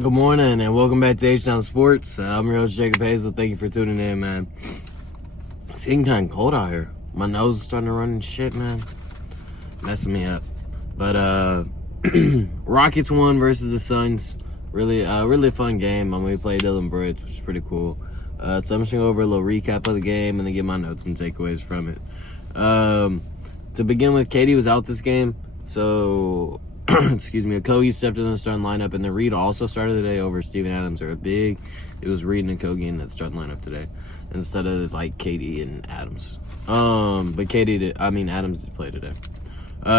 Good morning and welcome back to H-Town Sports. I'm your host Jacob Hazel. Thank you for tuning in, man. It's getting kind of cold out here. My nose is starting to run and shit, man. Messing me up. But Rockets won versus the Suns. Really fun game. We played Dylan Bridge, which is pretty cool. So I'm just gonna go over a little recap of the game and then get my notes and takeaways from it. To begin with, KD was out this game, so excuse me, Coogs stepped in the starting lineup, and then Reed also started today over Steven Adams. It was Reed and Coogs in that starting lineup today instead of like KD and Adams. But Adams did play today.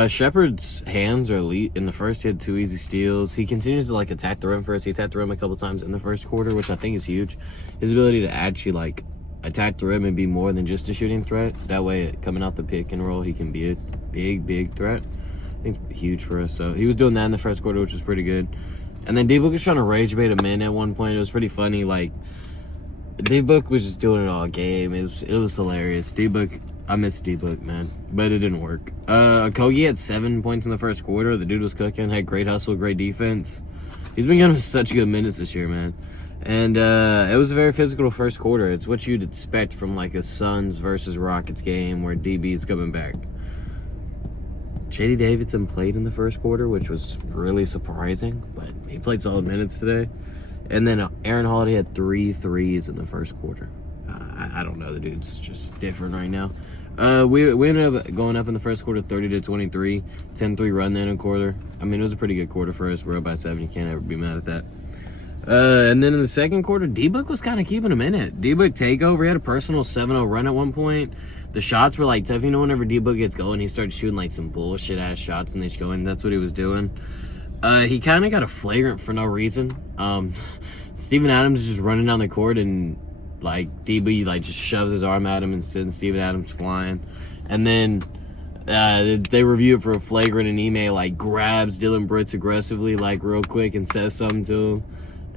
Shepard's hands are elite. In the first, he had 2 easy steals. He continues to attack the rim first. He attacked the rim a couple times in the first quarter, which I think is huge. His ability to actually attack the rim and be more than just a shooting threat. That way, coming out the pick and roll, he can be a big threat. I think it's huge for us. So he was doing that in the first quarter, which was pretty good. And then D-Book was trying to rage bait a man at one point. It was pretty funny. D-Book was just doing it all game. It was hilarious. D-Book, I miss D-Book, man. But it didn't work. Kogi had 7 points in the first quarter. The dude was cooking. Had great hustle, great defense. He's been getting such good minutes this year, man. And it was a very physical first quarter. It's what you'd expect from a Suns versus Rockets game where DB is coming back. J.D. Davidson played in the first quarter, which was really surprising, but he played solid minutes today. And then Aaron Holiday had 3 threes in the first quarter. I don't know. The dude's just different right now. We ended up going up in the first quarter 30-23, 10-3 run in a quarter. I mean, it was a pretty good quarter for us. We're up by 7. You can't ever be mad at that. And then in the second quarter, D-Book was kind of keeping him in it. D-Book takeover. He had a personal 7-0 run at one point. The shots were tough. You know, whenever D-Book gets going, he starts shooting some bullshit-ass shots and they just go in. That's what he was doing. He kind of got a flagrant for no reason. Steven Adams is just running down the court and, DB, just shoves his arm at him and sends Steven Adams flying. And then they review it for a flagrant and Ime, grabs Dylan Bridge aggressively, real quick and says something to him.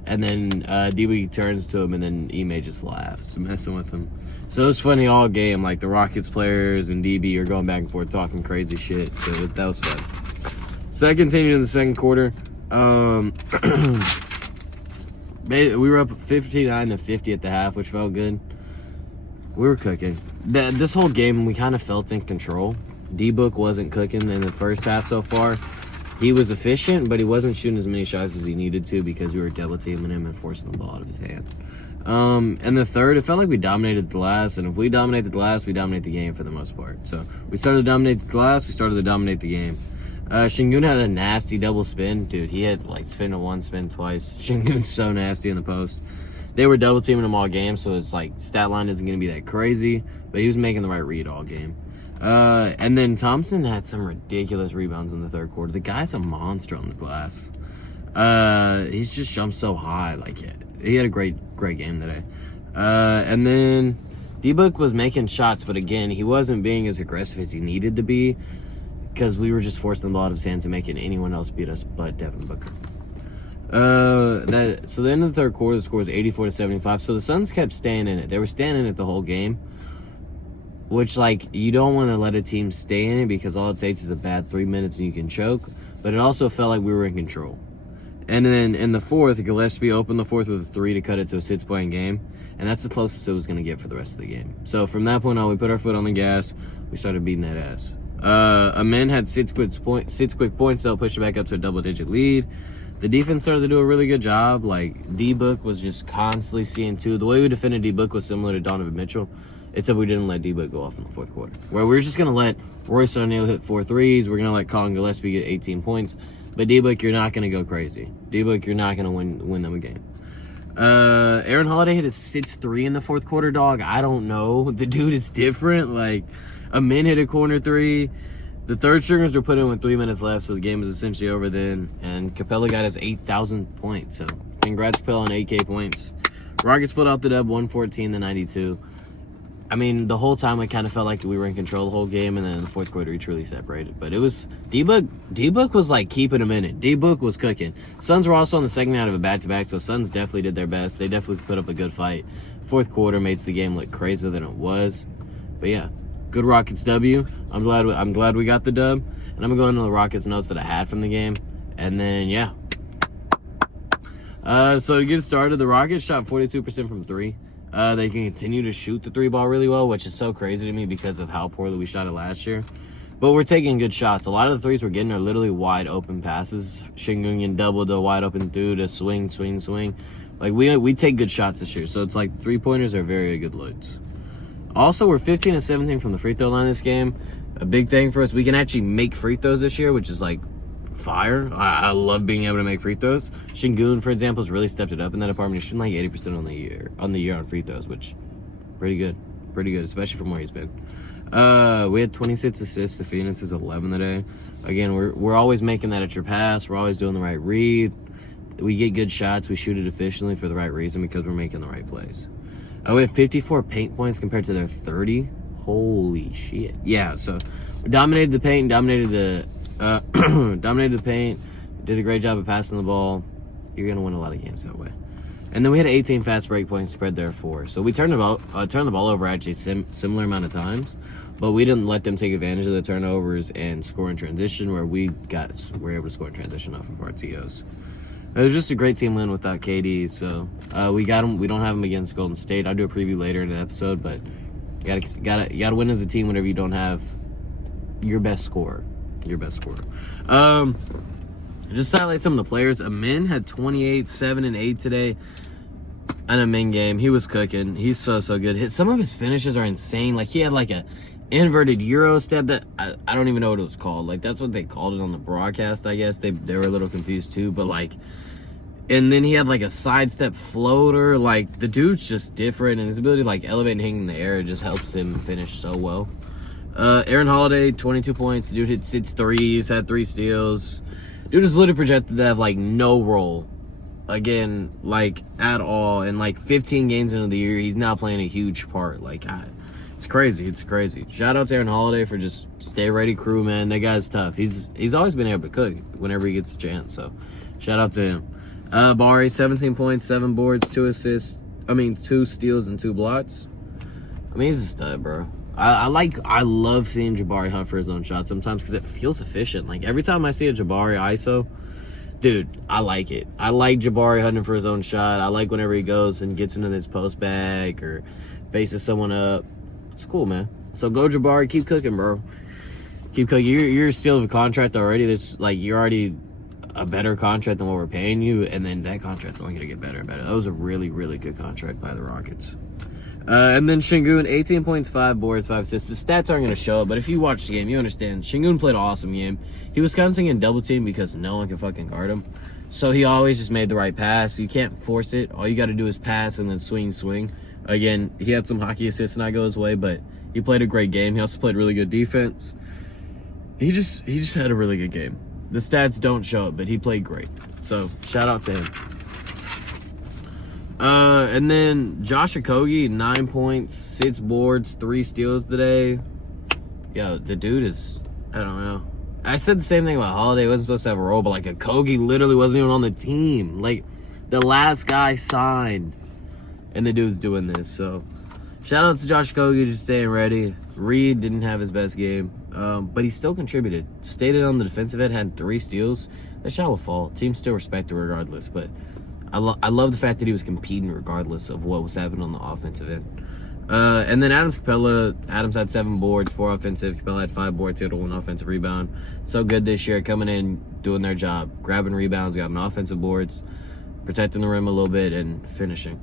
And then DB turns to him, and then Ime just laughs, messing with him. So it was funny all game. The Rockets players and DB are going back and forth talking crazy shit. So that was fun. So that continued in the second quarter. We were up 59-50 at the half, which felt good. We were cooking. This whole game, we kind of felt in control. D-Book wasn't cooking in the first half so far. He was efficient, but he wasn't shooting as many shots as he needed to because we were double teaming him and forcing the ball out of his hand. And the third, it felt like we dominated the glass, and if we dominate the glass, we dominate the game for the most part. So we started to dominate the glass, we started to dominate the game. Şengün had a nasty double spin. Dude, he had spin to one, spin twice. Şengün's so nasty in the post. They were double teaming him all game, so it's stat line isn't going to be that crazy, but he was making the right read all game. And then Thompson had some ridiculous rebounds in the third quarter. The guy's a monster on the glass. He's just jumped so high. He had a great game today. And then D-Book was making shots, but again, he wasn't being as aggressive as he needed to be because we were just forcing the ball out of his hands and making anyone else beat us but Devin Booker. So the end of the third quarter, the score was 84-75. So the Suns kept staying in it. They were staying in it the whole game. Which, you don't want to let a team stay in it because all it takes is a bad 3 minutes and you can choke. But it also felt like we were in control. And then in the fourth, Gillespie opened the fourth with a 3 to cut it to a 6-point game. And that's the closest it was going to get for the rest of the game. So from that point on, we put our foot on the gas. We started beating that ass. Amen had 6 quick points. They'll push it back up to a double-digit lead. The defense started to do a really good job. D-Book was just constantly seeing 2. The way we defended D-Book was similar to Donovan Mitchell. Except we didn't let D-Book go off in the fourth quarter. Where we were just going to let Royce O'Neal hit 4 threes. We're going to let Colin Gillespie get 18 points. But D-Book, you're not going to go crazy. D-Book, you're not going to win them a game. Aaron Holiday hit a 6-3 in the fourth quarter, dog. I don't know. The dude is different. Amin hit a corner 3. The third stringers were put in with 3 minutes left, so the game was essentially over then. And Capella got his 8,000th point. So congrats, Capella, on 8K points. Rockets pulled out the dub 114-92. I mean, the whole time I kind of felt like we were in control the whole game, and then in the fourth quarter we truly separated. But it was D-Book was keeping him in it. D-Book was cooking. Suns were also on the second night of a back-to-back, so Suns definitely did their best. They definitely put up a good fight. Fourth quarter makes the game look crazier than it was. But yeah, good Rockets W. I'm glad we got the dub, and I'm gonna go into the Rockets notes that I had from the game, and then yeah. So to get started, the Rockets shot 42% from three. They can continue to shoot the three ball really well, which is so crazy to me because of how poorly we shot it last year. But we're taking good shots. A lot of the threes we're getting are literally wide open passes. Shingun double to wide open through to swing. Like we take good shots this year. So it's like 3-pointers are very good looks. Also, we're 15 of 17 from the free throw line this game. A big thing for us, we can actually make free throws this year, which is like fire. I love being able to make free throws. Shingun, for example, has really stepped it up in that department. He's shooting like 80% on the year on free throws, which pretty good, especially from where he's been. We had 26 assists to Phoenix's 11 today. Again, we're always making that at your pass. We're always doing the right read. We get good shots. We shoot it efficiently for the right reason because we're making the right plays. We have 54 paint points compared to their 30. Holy shit! Yeah, so we dominated the paint, dominated the paint. Did a great job of passing the ball. You're gonna win a lot of games that way. And then we had 18 fast break points spread there 4. So we turned the ball over actually similar amount of times, but we didn't let them take advantage of the turnovers and score in transition where we're able to score in transition off of our TOs. It was just a great team win without KD, so we got him. We don't have him against Golden State. I'll do a preview later in the episode, but you gotta win as a team whenever you don't have your best scorer. Just to highlight some of the players. Amin had 28, 7, and 8 today in a min game. He was cooking. He's so good. Some of his finishes are insane. Like he had like a inverted Euro step that I don't even know what it was called. Like that's what they called it on the broadcast, I guess. They were a little confused too, but like, and then he had like a sidestep floater. Like the dude's just different, and his ability to like elevate and hang in the air just helps him finish so well. Aaron Holiday, 22 points. The dude hit 6 threes, had 3 steals. Dude is literally projected to have like no role again, like at all. And like 15 games into the year, he's now playing a huge part. Like it's crazy. Shout out to Aaron Holiday for just stay ready crew, man. That guy's tough. He's always been able to cook whenever he gets a chance. So shout out to him. Bari, 17 points, 7 boards, 2 assists. 2 steals and 2 blocks. He's a stud, bro. I love seeing Jabari hunt for his own shot sometimes because it feels efficient. Like every time I see a Jabari ISO, dude, I like it. I like Jabari hunting for his own shot. I like whenever he goes and gets into his post bag or faces someone up. It's cool, man. So go Jabari, keep cooking, bro. Keep cooking. You're still in a contract already. That's like you're already a better contract than what we're paying you, and then that contract's only gonna get better and better. That was a really, really good contract by the Rockets. And then Shingun, 18 points, 5 boards, 5 assists. The stats aren't going to show it, but if you watch the game, you understand. Shingun played an awesome game. He was constantly in double team because no one can fucking guard him. So he always just made the right pass. You can't force it. All you got to do is pass and then swing. Again, he had some hockey assists not go his way, but he played a great game. He also played really good defense. He just had a really good game. The stats don't show it, but he played great. So shout out to him. And then Josh Okogie, 9 points, 6 boards, 3 steals today. Yo, the dude is, I don't know. I said the same thing about Holiday. He wasn't supposed to have a role, but like Okogie literally wasn't even on the team. Like the last guy signed, and the dude's doing this. So shout out to Josh Okogie just staying ready. Reed didn't have his best game, but he still contributed. Stayed on the defensive end, had 3 steals. That shot will fall. Teams still respect it regardless, but I love the fact that he was competing regardless of what was happening on the offensive end. And then Adams had 7 boards, 4 offensive. Capella had 5 boards, he had 1 offensive rebound. So good this year, coming in, doing their job, grabbing rebounds, grabbing offensive boards, protecting the rim a little bit, and finishing.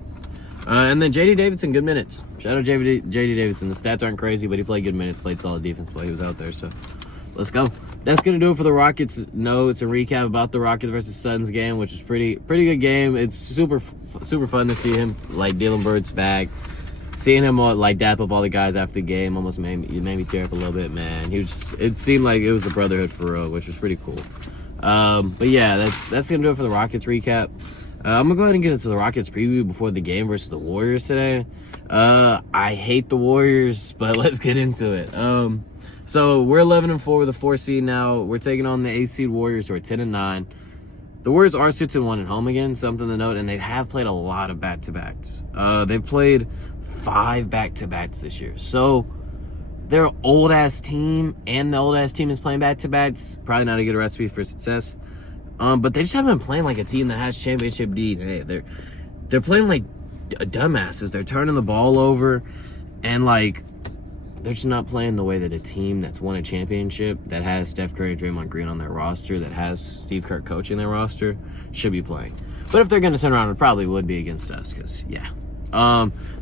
And then J.D. Davidson, good minutes. Shout out J.D. Davidson. The stats aren't crazy, but he played good minutes, played solid defense play. He was out there, so let's go. That's going to do it for the Rockets notes and recap about the Rockets versus Suns game, which was pretty good game. It's super fun to see him, like, Dylan Bird's back. Seeing him, like, dap up all the guys after the game almost made me tear up a little bit, man. It seemed like it was a brotherhood for real, which was pretty cool. But, yeah, that's going to do it for the Rockets recap. I'm going to go ahead and get into the Rockets preview before the game versus the Warriors today. I hate the Warriors, but let's get into it. So we're 11-4 with a 4 seed now. We're taking on the 8 seed Warriors, who are 10-9. The Warriors are 6-1 at home again, something to note, and they have played a lot of back-to-backs. They've played 5 back-to-backs this year. So they're an old-ass team, and the old-ass team is playing back-to-backs. Probably not a good recipe for success. But they just haven't been playing like a team that has championship DNA. They're playing like dumbasses. They're turning the ball over, and like they're just not playing the way that a team that's won a championship, that has Steph Curry and Draymond Green on their roster, that has Steve Kerr coaching their roster, should be playing. But if they're going to turn around, it probably would be against us, because, yeah.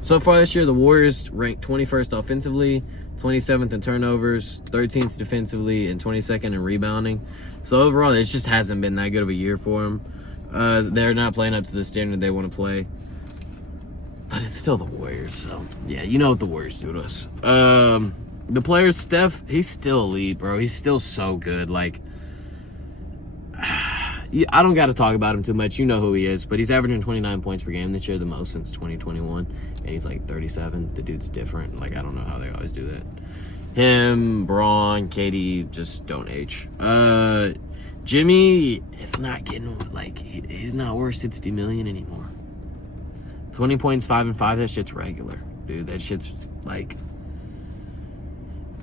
So far this year, the Warriors ranked 21st offensively, 27th in turnovers, 13th defensively, and 22nd in rebounding. So overall, it just hasn't been that good of a year for them. They're not playing up to the standard they want to play. But it's still the Warriors, so yeah, you know what the Warriors do to us. The players, Steph, he's still elite, bro. He's still so good. Like, I don't got to talk about him too much. You know who he is, but he's averaging 29 points per game this year, the most since 2021, and he's like 37. The dude's different. Like, I don't know how they always do that. Him, Braun, KD just don't age. Jimmy, it's not getting, like, he's not worth $60 million anymore. 20 points, 5 and 5, that shit's regular, dude. That shit's, like,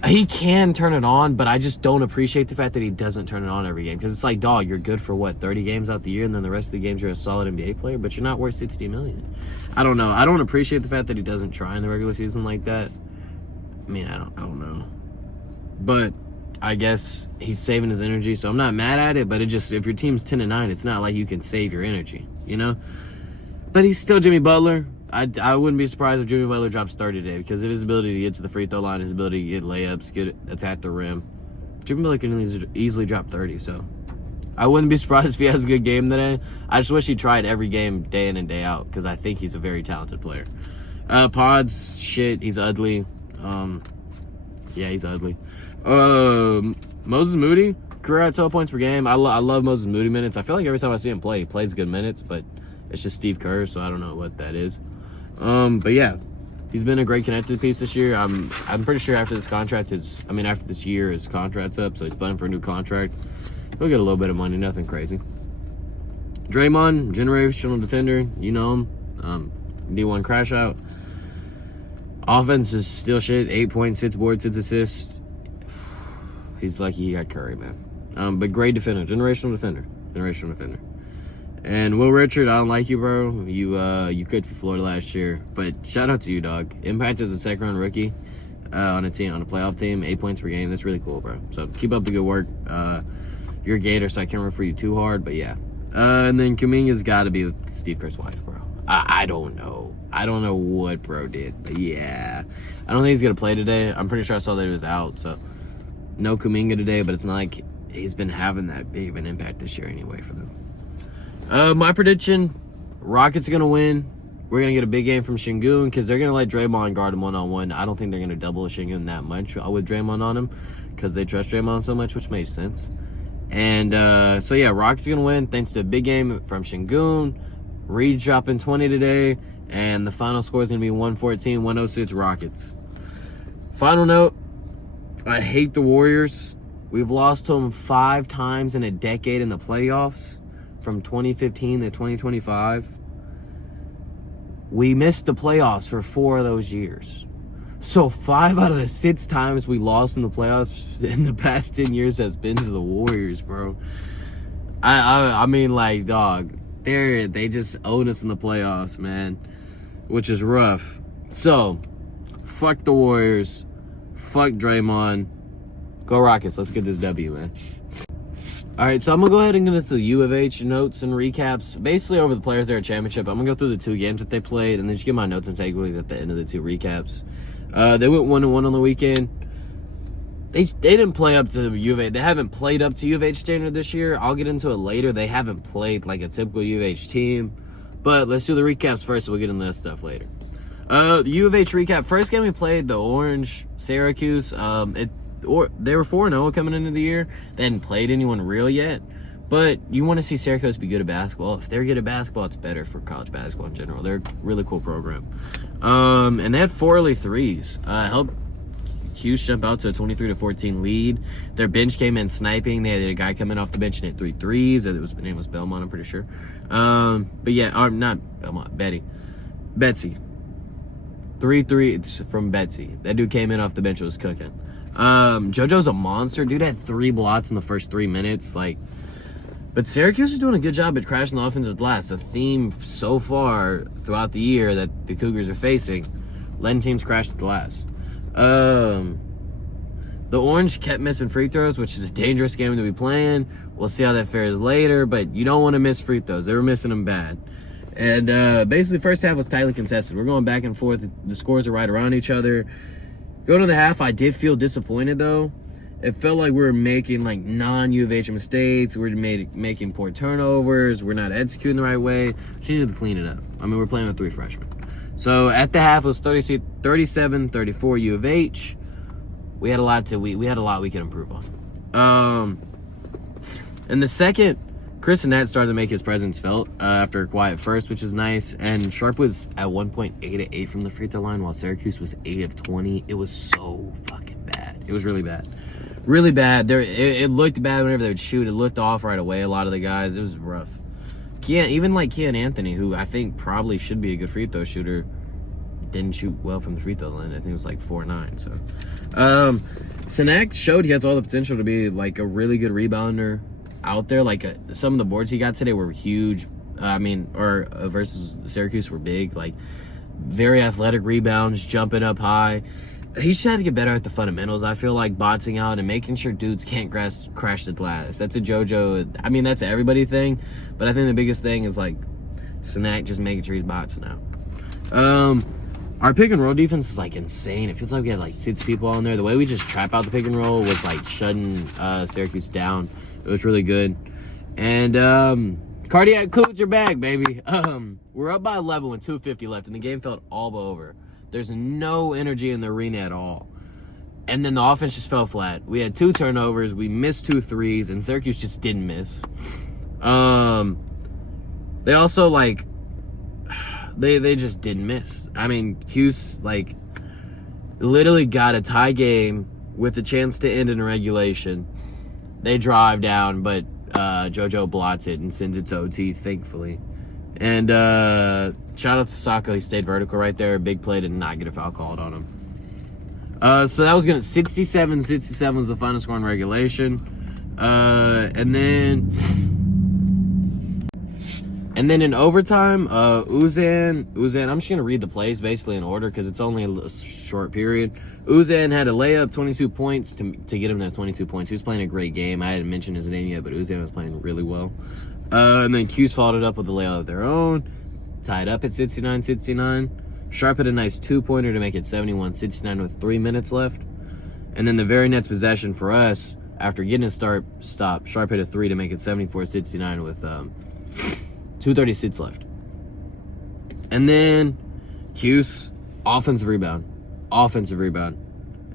he can turn it on, but I just don't appreciate the fact that he doesn't turn it on every game. Because it's like, dog, you're good for, 30 games out the year, and then the rest of the games you're a solid NBA player, but you're not worth $60 million. I don't know. I don't appreciate the fact that he doesn't try in the regular season like that. I mean, I don't know. But I guess he's saving his energy, so I'm not mad at it, but it just, if your team's 10-9, it's not like you can save your energy, you know? But he's still Jimmy Butler. I wouldn't be surprised if Jimmy Butler drops 30 today, because of his ability to get to the free throw line, his ability to get layups, attack the rim. Jimmy Butler can easily drop 30, so I wouldn't be surprised if he has a good game today. I just wish he tried every game day in and day out, because I think he's a very talented player. Pods, shit, he's ugly. Yeah, he's ugly. Moses Moody, career at 12 points per game. I love Moses Moody minutes. I feel like every time I see him play, he plays good minutes, but it's just Steve Kerr, so I don't know what that is. But yeah, he's been a great connected piece this year. I'm pretty sure after this year, his contract's up, so he's playing for a new contract. He'll get a little bit of money, nothing crazy. Draymond, generational defender, you know him. D1 crash out. Offense is still shit. 8 points, 6 boards, 6 assists. He's lucky he got Curry, man. But great defender, generational defender. And Will Richard, I don't like you, bro. You cooked for Florida last year, but shout out to you, dog. Impact as a second-round rookie on a playoff team, 8 points per game. That's really cool, bro. So keep up the good work. You're a Gator, so I can't refer you too hard, but yeah. And then Kuminga's got to be with Steve Kerr's wife, bro. I don't know. I don't know what bro did, but yeah. I don't think he's gonna play today. I'm pretty sure I saw that he was out, so no Kuminga today. But it's not like he's been having that big of an impact this year anyway for them. My prediction, Rockets are going to win. We're going to get a big game from Şengün because they're going to let Draymond guard him one-on-one. I don't think they're going to double Şengün that much with Draymond on him because they trust Draymond so much, which makes sense. And so, yeah, Rockets are going to win thanks to a big game from Şengün. Reed dropping 20 today, and the final score is going to be 114-106 Rockets. Final note, I hate the Warriors. We've lost to them 5 times in a decade in the playoffs. From 2015 to 2025, we missed the playoffs for 4 of those years. So 5 out of the 6 times we lost in the playoffs in the past 10 years has been to the Warriors, bro. I mean, like, dog, they just own us in the playoffs, man, which is rough. So, fuck the Warriors, fuck Draymond, go Rockets. Let's get this W, man. All right, so I'm going to go ahead and get into the U of H notes and recaps. Basically, over the players there at championship, I'm going to go through the 2 games that they played and then just give my notes and takeaways at the end of the 2 recaps. They went 1-1 on the weekend. They didn't play up to U of H. They haven't played up to U of H standard this year. I'll get into it later. They haven't played like a typical U of H team. But let's do the recaps first, so we'll get into that stuff later. The U of H recap. First game we played, the Orange, Syracuse. They were 4-0 coming into the year. They hadn't played anyone real yet. But you want to see Syracuse be good at basketball. If they're good at basketball, it's better for college basketball in general. They're a really cool program. And they had 4 early threes. Helped Hughes jump out to a 23-14 lead. Their bench came in sniping. They had a guy coming off the bench and hit 3 threes. His name was Belmont, I'm pretty sure. But yeah, not Belmont, Betsy. 3 threes from Betsy. That dude came in off the bench and was cooking. JoJo's a monster. Dude had 3 blocks in the first 3 minutes. Like, But Syracuse is doing a good job at crashing the offensive glass. The theme so far throughout the year that the Cougars are facing, letting teams crash the glass. The Orange kept missing free throws, which is a dangerous game to be playing. We'll see how that fares later, but you don't want to miss free throws. They were missing them bad. And basically, first half was tightly contested. We're going back and forth. The scores are right around each other. Going to the half, I did feel disappointed, though. It felt like we were making, like, non-U of H mistakes. We were making poor turnovers. We're not executing the right way. We needed to clean it up. I mean, we're playing with 3 freshmen. So, at the half, it was 37-34 U of H. We had a lot we could improve on. In the second, Chris Annette started to make his presence felt after a quiet first, which is nice. And Sharp was at one point 8 of 8 from the free throw line, while Syracuse was 8 of 20. It was so fucking bad. It was really bad. Really bad. It looked bad whenever they would shoot. It looked off right away, a lot of the guys. It was rough. Even like Kean Anthony, who I think probably should be a good free throw shooter, didn't shoot well from the free throw line. I think it was like 4-9. So, Sinek showed he has all the potential to be like a really good rebounder out there. Like some of the boards he got today were huge. Versus Syracuse were big. Like very athletic rebounds, jumping up high. He just had to get better at the fundamentals. I feel like boxing out and making sure dudes can't crash the glass. That's a JoJo. I mean, that's an everybody thing. But I think the biggest thing is like Sinek just making sure he's boxing out. Our pick and roll defense is like insane. It feels like we had like 6 people on there. The way we just trap out the pick and roll was like shutting Syracuse down. It was really good. And Cardiac Coogs are back, baby. We're up by 11 with 2:50 left, and the game felt all but over. There's no energy in the arena at all. And then the offense just fell flat. We had 2 turnovers. We missed 2 threes, and Syracuse just didn't miss. They also, like, they just didn't miss. I mean, Cuse, like, literally got a tie game with a chance to end in regulation. They drive down, but JoJo blots it and sends it to OT, thankfully. And shout out to Sacco. He stayed vertical right there. Big play, did not get a foul called on him. So that was going to 67-67 was the final score in regulation. And then in overtime, Uzan, I'm just going to read the plays basically in order because it's only a short period. Uzan had a layup, 22 points to get him to 22 points. He was playing a great game. I hadn't mentioned his name yet, but Uzan was playing really well. And then Cuse followed it up with a layup of their own. Tied up at 69-69. Sharp had a nice 2-pointer to make it 71-69 with 3 minutes left. And then the very next possession for us, after getting a stop, Sharp hit a 3 to make it 74-69 with 2:36 left. And then Cuse, offensive rebound.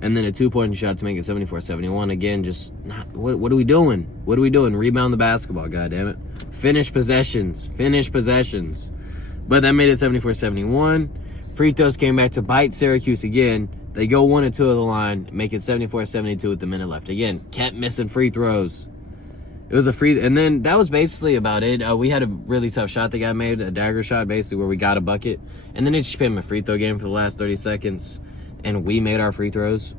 And then a 2-point shot to make it 74-71. Again, just not. What are we doing? Rebound the basketball, goddammit. Finish possessions. But that made it 74-71. Free throws came back to bite Syracuse again. They go 1 and 2 of the line, make it 74-72 with the minute left. Again, kept missing free throws. It was a free, and then that was basically about it. We had a really tough shot that got made, a dagger shot, basically, where we got a bucket. And then it just became a free throw game for the last 30 seconds. And we made our free throws.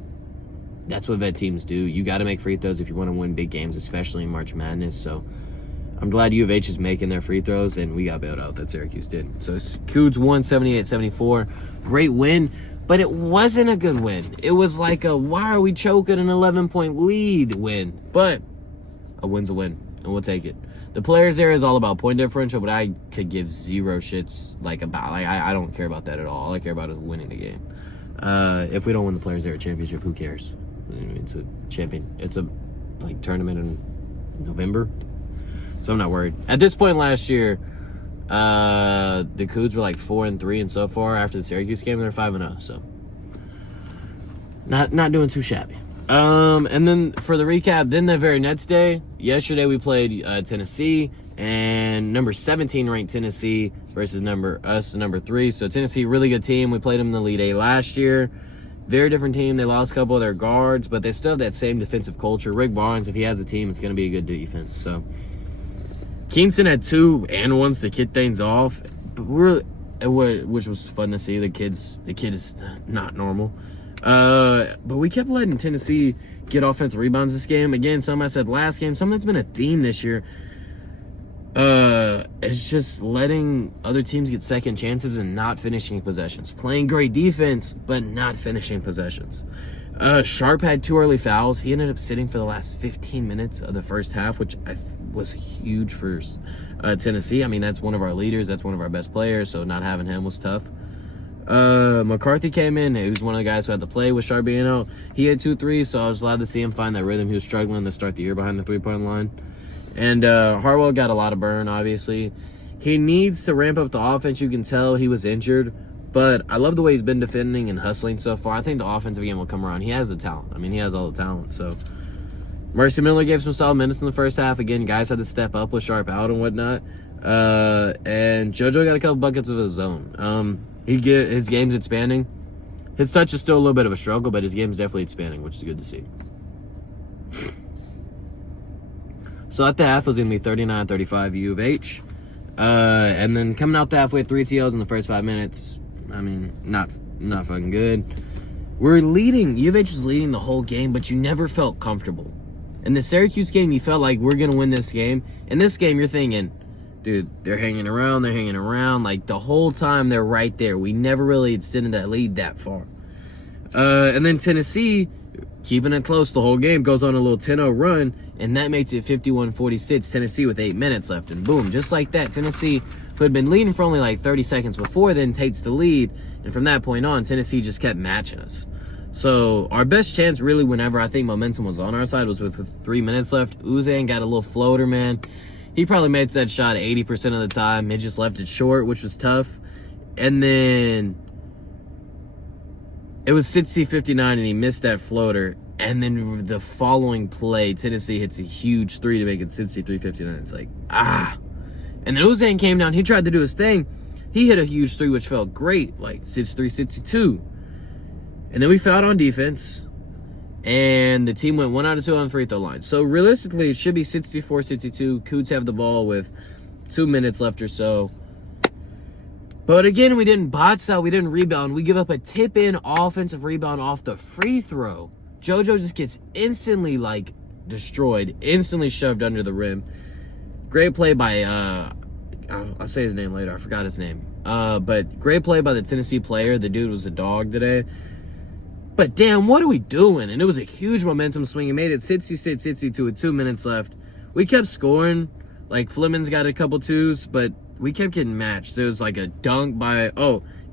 That's what vet teams do. You got to make free throws if you want to win big games, especially in March Madness. So I'm glad U of H is making their free throws, and we got bailed out that Syracuse did. So Coogs won 78-74. Great win, but it wasn't a good win. It was like a, why are we choking an 11-point lead win? But a win's a win, and we'll take it. The players there is all about point differential, but I could give 0 shits I don't care about that at all. All I care about is winning the game. If we don't win the players there championship, who cares? It's a tournament in November, so I'm not worried. At this point last year, the Coogs were like 4-3, and so far after the Syracuse game, they're 5-0. So not doing too shabby. And then for the recap, then the very next day, yesterday we played Tennessee, and number 17 ranked Tennessee versus number 3. So Tennessee, really good team. We played them in the Elite Eight last year. Very different team. They lost a couple of their guards, but they still have that same defensive culture. Rick Barnes, if he has a team, it's going to be a good defense. So Kingston had 2 and 1s to kick things off, but which was fun to see. The kid is not normal. But we kept letting Tennessee get offensive rebounds this game. Again, something I said last game, something that's been a theme this year. It's just letting other teams get second chances and not finishing possessions. Playing great defense, but not finishing possessions. Sharp had 2 early fouls. He ended up sitting for the last 15 minutes of the first half, which was huge for Tennessee. I mean, that's one of our leaders. That's one of our best players, so not having him was tough. McCarthy came in. He was one of the guys who had to play with Sharp being out. He had 2 threes, so I was glad to see him find that rhythm. He was struggling to start the year behind the three-point line. And Harwell got a lot of burn, obviously. He needs to ramp up the offense. You can tell he was injured. But I love the way he's been defending and hustling so far. I think the offensive game will come around. He has the talent. I mean, he has all the talent. So Mercy Miller gave some solid minutes in the first half. Again, guys had to step up with Sharp out and whatnot. And JoJo got a couple buckets of his own. His game's expanding. His touch is still a little bit of a struggle, but his game's definitely expanding, which is good to see. So at the half, it was going to be 39-35 U of H. And then coming out the half, we had 3 TOs in the first 5 minutes. I mean, not fucking good. We're leading. U of H was leading the whole game, but you never felt comfortable. In the Syracuse game, you felt like we're going to win this game. In this game, you're thinking, dude, they're hanging around. Like, the whole time, they're right there. We never really extended that lead that far. And then Tennessee, keeping it close the whole game, goes on a little 10-0 run, and that makes it 51-46, Tennessee with 8 minutes left. And boom, just like that, Tennessee, who had been leading for only like 30 seconds before, then takes the lead. And from that point on, Tennessee just kept matching us. So our best chance really whenever I think momentum was on our side was with 3 minutes left. Uzan got a little floater, man. He probably made that shot 80% of the time. He just left it short, which was tough. And then it was 60-59, and he missed that floater. And then the following play, Tennessee hits a huge 3 to make it 63-59. It's like, And then Uzan came down. He tried to do his thing. He hit a huge 3, which felt great, like 63-62. And then we fouled on defense. And the team went 1 out of 2 on the free throw line. So realistically, it should be 64-62. Coogs have the ball with 2 minutes left or so. But again, we didn't box out. We didn't rebound. We give up a tip-in offensive rebound off the free throw. JoJo just gets instantly, like, destroyed. Instantly shoved under the rim. Great play by, I'll say his name later. I forgot his name. But great play by the Tennessee player. The dude was a dog today. But damn, what are we doing? And it was a huge momentum swing. It made it 66-62 with 2 minutes left. We kept scoring. Like, Fleming's got a couple 2s, but we kept getting matched. There was like a dunk by,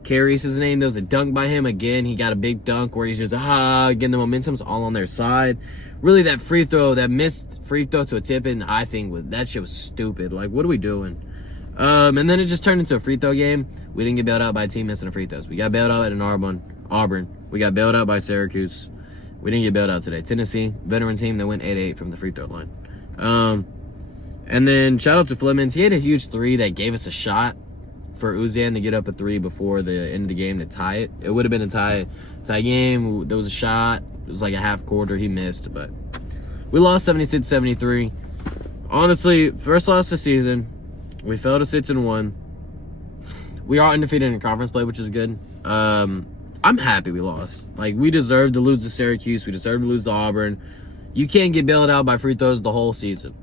Carey's his name. There was a dunk by him again. He got a big dunk where he's just, again, the momentum's all on their side. Really, that free throw, that missed free throw to a tip-in, I think that shit was stupid. Like, what are we doing? And then it just turned into a free throw game. We didn't get bailed out by a team missing a free throws. We got bailed out at Auburn. We got bailed out by Syracuse. We didn't get bailed out today. Tennessee, veteran team, that went 8-8 from the free throw line. And then shout out to Flemings. He had a huge 3 that gave us a shot for Uzan to get up a 3 before the end of the game to tie it. It would have been a tie game. There was a shot. It was like a half quarter. He missed, but we lost 76-73. Honestly, first loss of the season. We fell to 6-1. We are undefeated in conference play, which is good. I'm happy we lost. Like, we deserved to lose to Syracuse. We deserved to lose to Auburn. You can't get bailed out by free throws the whole season.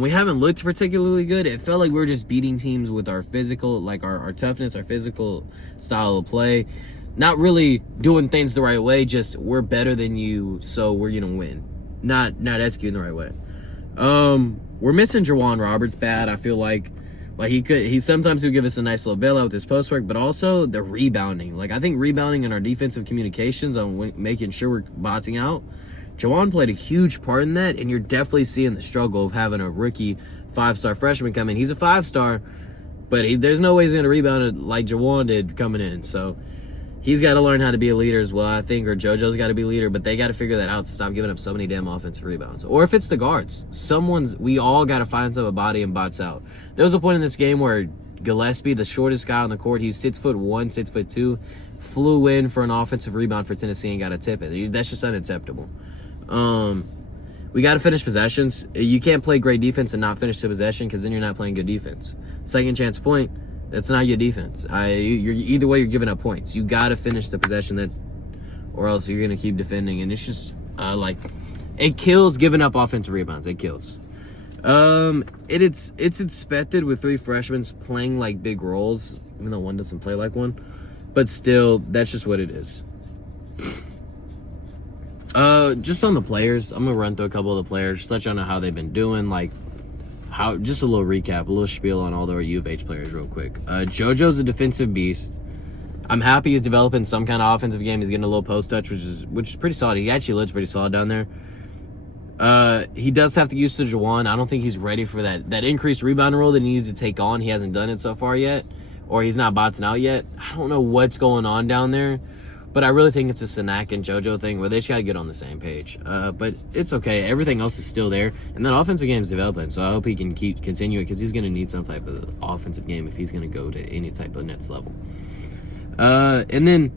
We haven't looked particularly good. It felt like we were just beating teams with our physical, like our toughness, our physical style of play. Not really doing things the right way, just we're better than you, so we're going to win. Not executing the right way. We're missing Jawan Roberts bad. I feel like he sometimes he'll give us a nice little bailout with his post work, but also the rebounding. Like, I think rebounding in our defensive communications on making sure we're boxing out. Jawan played a huge part in that, and you're definitely seeing the struggle of having a rookie 5-star freshman come in. He's a 5-star, but there's no way he's going to rebound it like Jawan did coming in. So he's got to learn how to be a leader as well, I think, or JoJo's got to be a leader, but they got to figure that out to stop giving up so many damn offensive rebounds. Or if it's the guards, we all got to find some body and box out. There was a point in this game where Gillespie, the shortest guy on the court, he was 6'1", 6'2", flew in for an offensive rebound for Tennessee and got a tip it. That's just unacceptable. We got to finish possessions. You can't play great defense and not finish the possession, because then you're not playing good defense. Second chance point, that's not your defense. Either way, you're giving up points. You got to finish the possession, or else you're going to keep defending. And it's just, it kills giving up offensive rebounds. It kills. It's expected with 3 freshmen playing like big roles, even though one doesn't play like one. But still, that's just what it is. Just on the players, I'm gonna run through a couple of the players, touch on how they've been doing, like just a little recap, a little spiel on all the U of H players real quick. JoJo's a defensive beast. I'm happy he's developing some kind of offensive game. He's getting a little post touch, which is pretty solid. He actually looks pretty solid down there. He does have to use to Jawan. I don't think he's ready for that increased rebound role that he needs to take on. He hasn't done it so far yet, or he's not botsing out yet. I don't know what's going on down there, but I really think it's a Sanak and JoJo thing where they just got to get on the same page. But it's okay. Everything else is still there, and that offensive game is developing, so I hope he can continue it because he's going to need some type of offensive game if he's going to go to any type of Nets level. And then,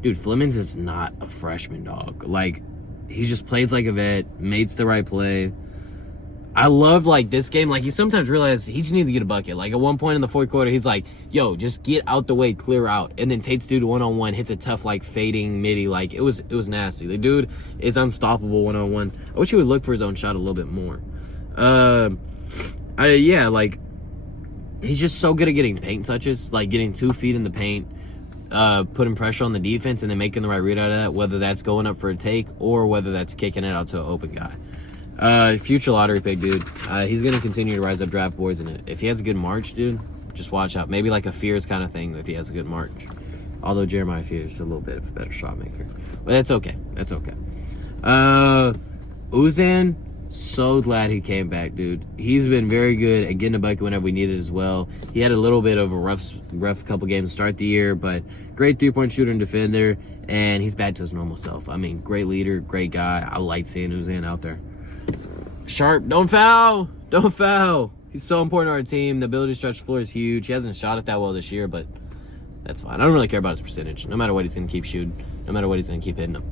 dude, Flemings is not a freshman, dog. Like, he just plays like a vet, makes the right play. I love, like, this game. Like, you sometimes realize he just needs to get a bucket. Like, at one point in the fourth quarter, he's like, yo, just get out the way, clear out. And then Tate's dude one-on-one, hits a tough, like, fading midi. Like, it was nasty. The dude is unstoppable one-on-one. I wish he would look for his own shot a little bit more. Yeah, like, he's just so good at getting paint touches. Like, getting 2 feet in the paint. Putting pressure on the defense and then making the right read out of that, whether that's going up for a take or whether that's kicking it out to an open guy. Future lottery pick, dude. He's going to continue to rise up draft boards, and if he has a good March, dude, just watch out. Maybe like a Fears kind of thing if he has a good March. Although Jeremiah Fears is a little bit of a better shot maker. But that's okay. That's okay. Uzan, so glad he came back, dude. He's been very good at getting a bucket whenever we need it as well. He had a little bit of a rough couple games to start the year, but great 3-point shooter and defender, and he's back to his normal self. I mean, great leader, great guy. I like seeing Uzan out there. Sharp, don't foul! Don't foul! He's so important to our team. The ability to stretch the floor is huge. He hasn't shot it that well this year, but that's fine. I don't really care about his percentage. No matter what, he's going to keep shooting. No matter what, he's going to keep hitting them.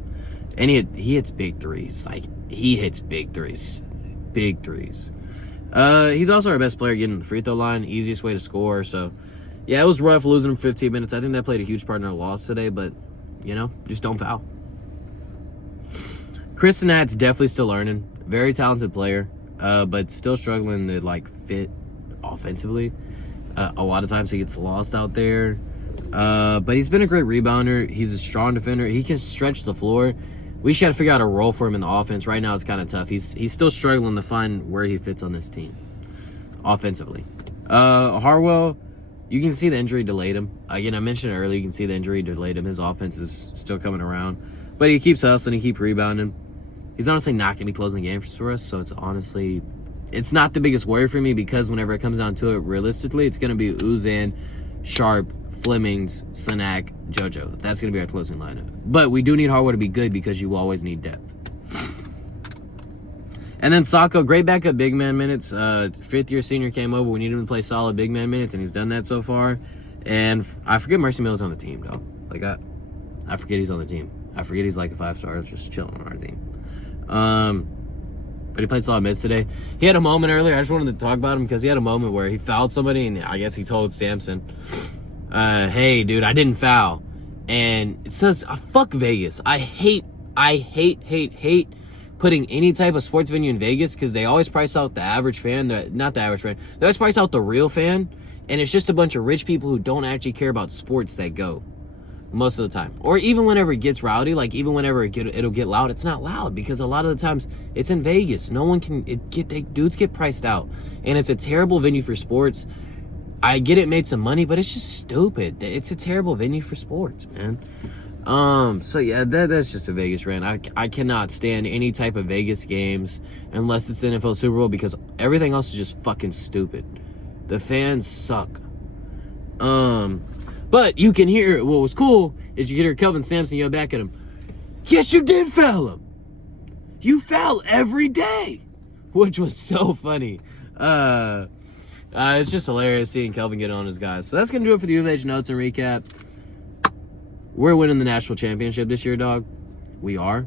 And he hits big threes. Like, he hits big threes. Big threes. He's also our best player getting the free throw line. Easiest way to score. So, yeah, it was rough losing him 15 minutes. I think that played a huge part in our loss today, but, you know, just don't foul. Chris Nat's definitely still learning. Very talented player, but still struggling to, like, fit offensively. A lot of times he gets lost out there. But he's been a great rebounder. He's a strong defender. He can stretch the floor. We just got to figure out a role for him in the offense. Right now it's kind of tough. He's still struggling to find where he fits on this team offensively. Harwell, you can see the injury delayed him. Again, I mentioned it earlier. You can see the injury delayed him. His offense is still coming around. But he keeps hustling. He keeps rebounding. He's honestly not going to be closing games for us. So it's not the biggest worry for me because whenever it comes down to it, realistically, it's going to be Uzan, Sharp, Flemings, Sanak, JoJo. That's going to be our closing lineup. But we do need Harwood to be good because you always need depth. And then Sacco, great backup big man minutes. 5th-year senior came over. We need him to play solid big man minutes, and he's done that so far. And I forget Mercy Miller's on the team, though. Like, I forget he's on the team. I forget he's like a 5-star just chilling on our team. But he played solid minutes today. He had a moment earlier. I just wanted to talk about him because he had a moment where he fouled somebody, and I guess he told Samson, hey, dude, I didn't foul. And it says, fuck Vegas. I hate putting any type of sports venue in Vegas because they always price out the average fan. Not the average fan. They always price out the real fan. And it's just a bunch of rich people who don't actually care about sports that go most of the time. Or even whenever it gets rowdy, like even whenever it'll get loud, it's not loud because a lot of the times it's in Vegas. No one can dudes get priced out. And it's a terrible venue for sports. I get it made some money, but it's just stupid. It's a terrible venue for sports, man. So yeah, that's just a Vegas rant. I cannot stand any type of Vegas games unless it's the NFL Super Bowl because everything else is just fucking stupid. The fans suck. But you can hear, what was cool is you can hear Kelvin Sampson yell back at him, yes, you did foul him. You foul every day. Which was so funny. It's just hilarious seeing Kelvin get on his guys. So that's going to do it for the U of H notes and recap. We're winning the national championship this year, dog. We are.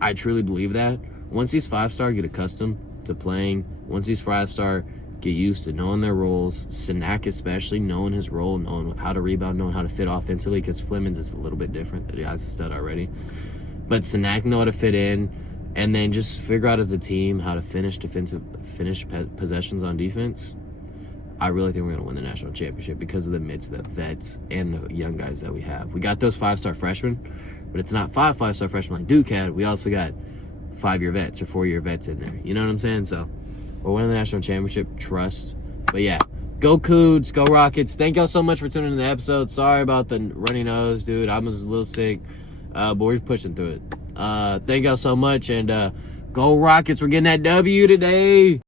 I truly believe that. Once these 5-star get accustomed to playing, once these 5-star get used to knowing their roles, Sanak especially, knowing his role, knowing how to rebound, knowing how to fit offensively, because Flemings is a little bit different. The guy's a stud already. But Sanak know how to fit in. and then just figure out as a team how to finish possessions on defense, I really think we're going to win the national championship because of the mix of the vets and the young guys that we have. We got those 5-star freshmen, but it's not 5-star freshmen like Duke had. We also got 5-year vets or 4-year vets in there. You know what I'm saying? So we're winning the national championship. Trust. But yeah, go Coogs, go Rockets. Thank y'all so much for tuning in to the episode. Sorry about the runny nose, dude. I was a little sick, but we're pushing through it. Thank y'all so much, and go Rockets. We're getting that W today.